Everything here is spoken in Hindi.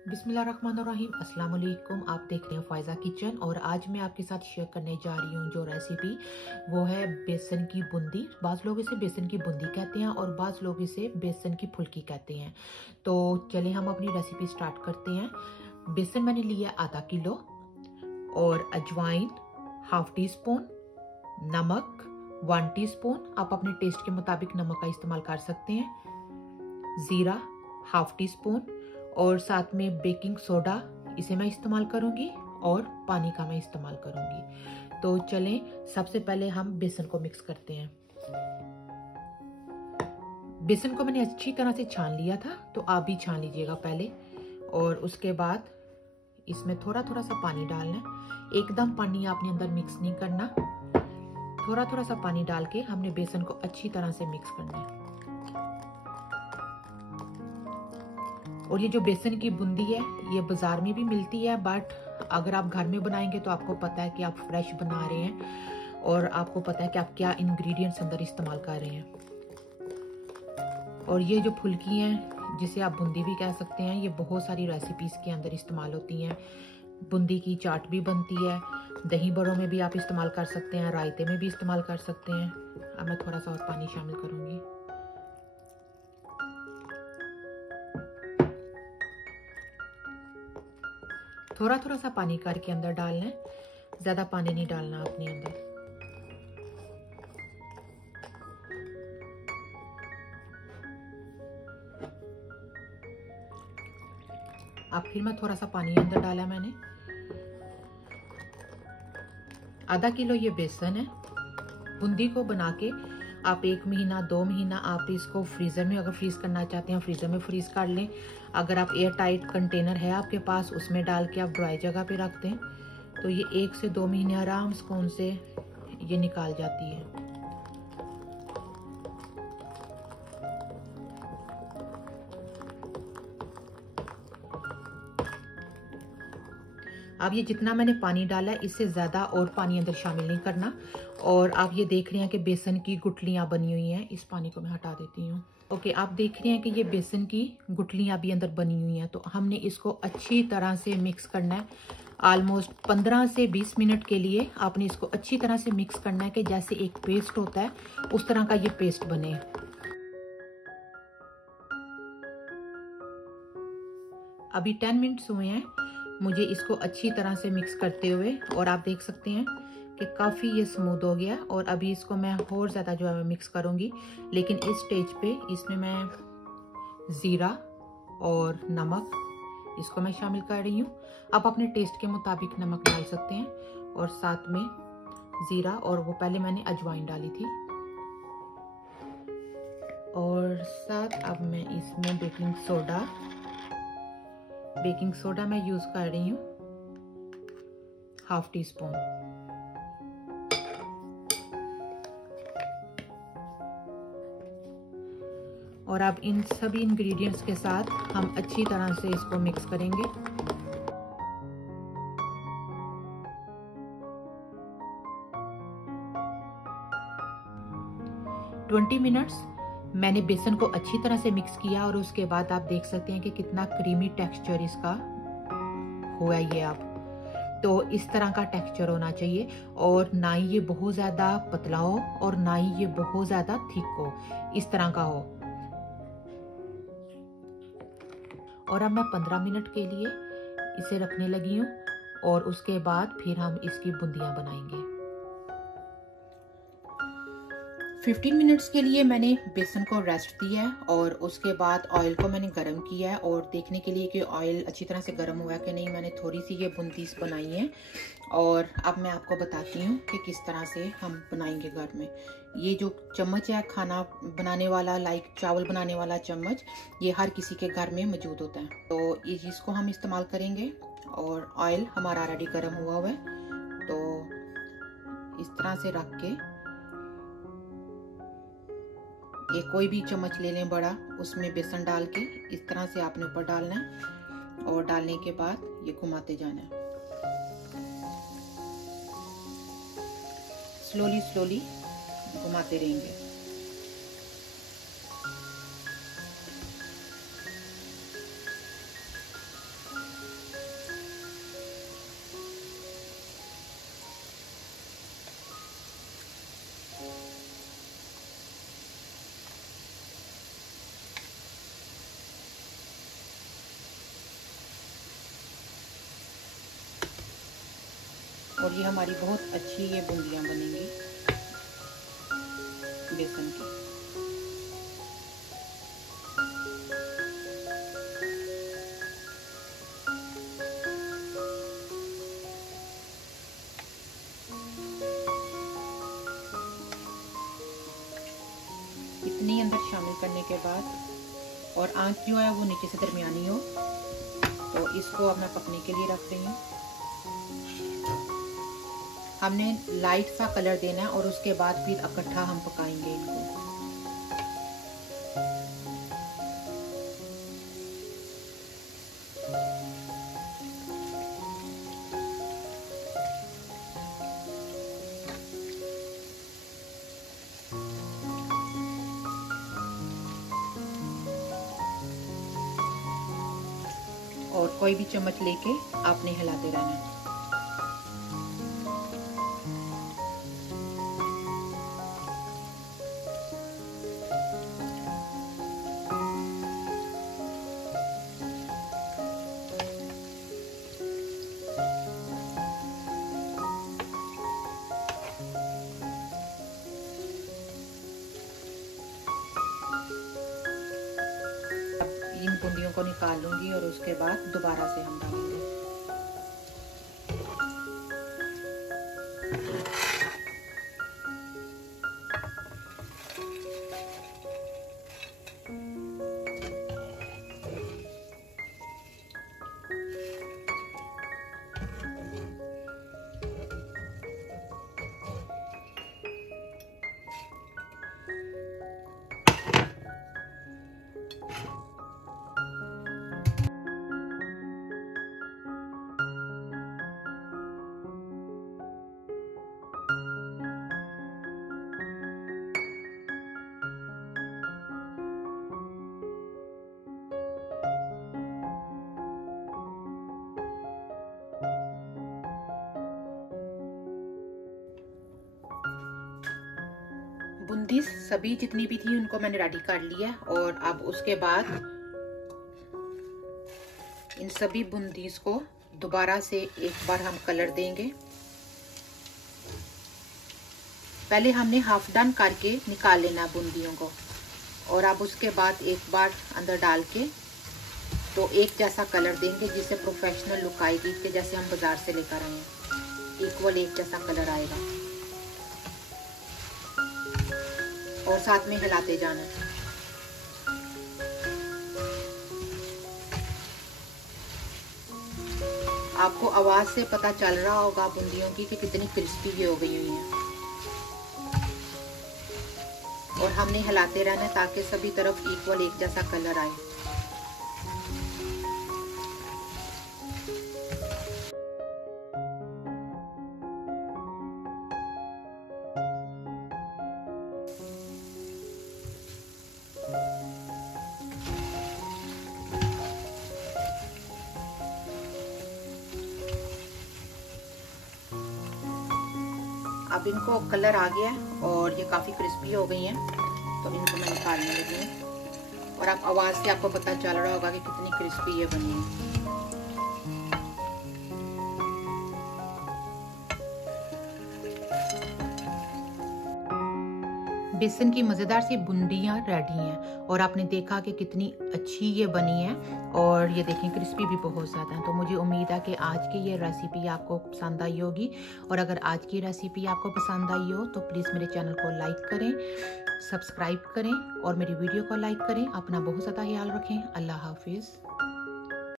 बिस्मिल्लाहिर्रहमानिर्रहीम, अस्सलाम वालेकुम। आप देख रहे हैं फ़ायज़ा किचन और आज मैं आपके साथ शेयर करने जा रही हूँ जो रेसिपी वो है बेसन की बूंदी। बाज़ लोग इसे बेसन की बूंदी कहते हैं और बाज़ लोग इसे बेसन की फुल्की कहते हैं। तो चलिए हम अपनी रेसिपी स्टार्ट करते हैं। बेसन मैंने लिया आधा किलो और अजवाइन हाफ टी स्पून, नमक 1 टीस्पून, आप अपने टेस्ट के मुताबिक नमक का इस्तेमाल कर सकते हैं, ज़ीरा हाफ टी स्पून और साथ में बेकिंग सोडा इसे मैं इस्तेमाल करूंगी और पानी का मैं इस्तेमाल करूंगी। तो चलें सबसे पहले हम बेसन को मिक्स करते हैं। बेसन को मैंने अच्छी तरह से छान लिया था, तो आप भी छान लीजिएगा पहले। और उसके बाद इसमें थोड़ा थोड़ा सा पानी डालना है, एकदम पानी आपने अंदर मिक्स नहीं करना, थोड़ा थोड़ा सा पानी डाल के हमने बेसन को अच्छी तरह से मिक्स करना है। और ये जो बेसन की बूंदी है ये बाजार में भी मिलती है, बट अगर आप घर में बनाएंगे तो आपको पता है कि आप फ्रेश बना रहे हैं और आपको पता है कि आप क्या इंग्रेडिएंट्स अंदर इस्तेमाल कर रहे हैं। और ये जो फुल्की हैं जिसे आप बूंदी भी कह सकते हैं, ये बहुत सारी रेसिपीज के अंदर इस्तेमाल होती हैं। बूंदी की चाट भी बनती है, दही बड़ों में भी आप इस्तेमाल कर सकते हैं, रायते में भी इस्तेमाल कर सकते हैं। अब मैं थोड़ा सा और पानी शामिल करूंगी। थोड़ा थोड़ा सा पानी करके अंदर डालना है, ज्यादा पानी नहीं डालना अपने अंदर। अब फिर मैं थोड़ा सा पानी अंदर डाला मैंने। आधा किलो ये बेसन है। बूंदी को बना के आप 1 महीना 2 महीना आप इसको फ्रीजर में अगर फ्रीज करना चाहते हैं फ्रीजर में फ्रीज कर लें। अगर आप एयर टाइट कंटेनर है आपके पास उसमें डाल के आप ड्राई जगह पे रख दें तो ये 1 से 2 महीने आराम सुकून से ये निकाल जाती है। अब ये जितना मैंने पानी डाला है इससे ज़्यादा और पानी अंदर शामिल नहीं करना। और आप ये देख रहे हैं कि बेसन की गुठलियाँ बनी हुई हैं, इस पानी को मैं हटा देती हूँ। ओके, आप देख रहे हैं कि ये बेसन की गुठलियाँ भी अंदर बनी हुई हैं, तो हमने इसको अच्छी तरह से मिक्स करना है। ऑलमोस्ट 15 से 20 मिनट के लिए आपने इसको अच्छी तरह से मिक्स करना है कि जैसे एक पेस्ट होता है उस तरह का ये पेस्ट बने। अभी 10 मिनट्स हुए हैं मुझे इसको अच्छी तरह से मिक्स करते हुए, और आप देख सकते हैं कि काफ़ी ये स्मूथ हो गया। और अभी इसको मैं और ज़्यादा जो है मैं मिक्स करूँगी, लेकिन इस स्टेज पे इसमें मैं ज़ीरा और नमक इसको मैं शामिल कर रही हूँ। आप अपने टेस्ट के मुताबिक नमक डाल सकते हैं। और साथ में ज़ीरा और वो पहले मैंने अजवाइन डाली थी। और साथ अब मैं इसमें बेकिंग सोडा मैं यूज कर रही हूँ हाफ टी स्पून। और अब इन सभी इंग्रेडिएंट्स के साथ हम अच्छी तरह से इसको मिक्स करेंगे। ट्वेंटी मिनट्स मैंने बेसन को अच्छी तरह से मिक्स किया और उसके बाद आप देख सकते हैं कि कितना क्रीमी टेक्सचर इसका हुआ है। ये अब तो इस तरह का टेक्सचर होना चाहिए और ना ही ये बहुत ज़्यादा पतला हो और ना ही ये बहुत ज़्यादा थिक हो, इस तरह का हो। और अब मैं 15 मिनट के लिए इसे रखने लगी हूँ और उसके बाद फिर हम इसकी बूंदियाँ बनाएंगे। 15 मिनट्स के लिए मैंने बेसन को रेस्ट दिया है और उसके बाद ऑयल को मैंने गरम किया है। और देखने के लिए कि ऑयल अच्छी तरह से गरम हुआ है कि नहीं, मैंने थोड़ी सी ये बूंदीस बनाई है। और अब मैं आपको बताती हूँ कि किस तरह से हम बनाएंगे घर में। ये जो चम्मच है खाना बनाने वाला, लाइक चावल बनाने वाला चम्मच, ये हर किसी के घर में मौजूद होता है, तो इसको हम इस्तेमाल करेंगे। और ऑयल हमारा ऑलरेडी गर्म हुआ है, तो इस तरह से रख के एक कोई भी चम्मच ले लें बड़ा, उसमें बेसन डाल के इस तरह से आपने ऊपर डालना है और डालने के बाद ये घुमाते जाना है। स्लोली घुमाते रहेंगे। और ये हमारी बहुत अच्छी ये बूंदियाँ बनेंगी बेसन की। इतनी अंदर शामिल करने के बाद, और आंच जो है वो नीचे से दरमियानी हो, तो इसको अब मैं पकने के लिए रख रही हूँ। हमने लाइट सा कलर देना है और उसके बाद फिर इकट्ठा हम पकाएंगे इनको। और कोई भी चम्मच लेके आपने हिलाते रहना है। इन बूंदियों को निकाल लूंगी और उसके बाद दोबारा से हम डालेंगे। बूंदी सभी जितनी भी थी उनको मैंने रेडी कर लिया, और अब उसके बाद इन सभी बूंदीस को दोबारा से एक बार हम कलर देंगे। पहले हमने हाफ डन करके निकाल लेना बूंदियों को, और अब उसके बाद एक बार अंदर डाल के तो एक जैसा कलर देंगे जिससे प्रोफेशनल लुक आएगी, कि जैसे हम बाजार से लेकर आए हैं, इक्वल एक जैसा कलर आएगा। और साथ में हिलाते जाना। आपको आवाज से पता चल रहा होगा बूंदियों की कि कितनी क्रिस्पी ये हो गई हुई है। और हमने हिलाते रहना ताकि सभी तरफ इक्वल एक जैसा कलर आए। अब इनको कलर आ गया और ये काफ़ी क्रिस्पी हो गई हैं, तो इनको मैं निकालने लगी हूँ। और आप आवाज़ से आपको पता चल रहा होगा कि कितनी क्रिस्पी ये बनी है। बेसन की मज़ेदार सी बूंदियाँ रेडी हैं, और आपने देखा कि कितनी अच्छी ये बनी है, और ये देखें क्रिस्पी भी बहुत ज़्यादा है। तो मुझे उम्मीद है कि आज की ये रेसिपी आपको पसंद आई होगी, और अगर आज की रेसिपी आपको पसंद आई हो तो प्लीज़ मेरे चैनल को लाइक करें, सब्सक्राइब करें और मेरी वीडियो को लाइक करें। अपना बहुत ज़्यादा ख्याल रखें। अल्लाह हाफिज़।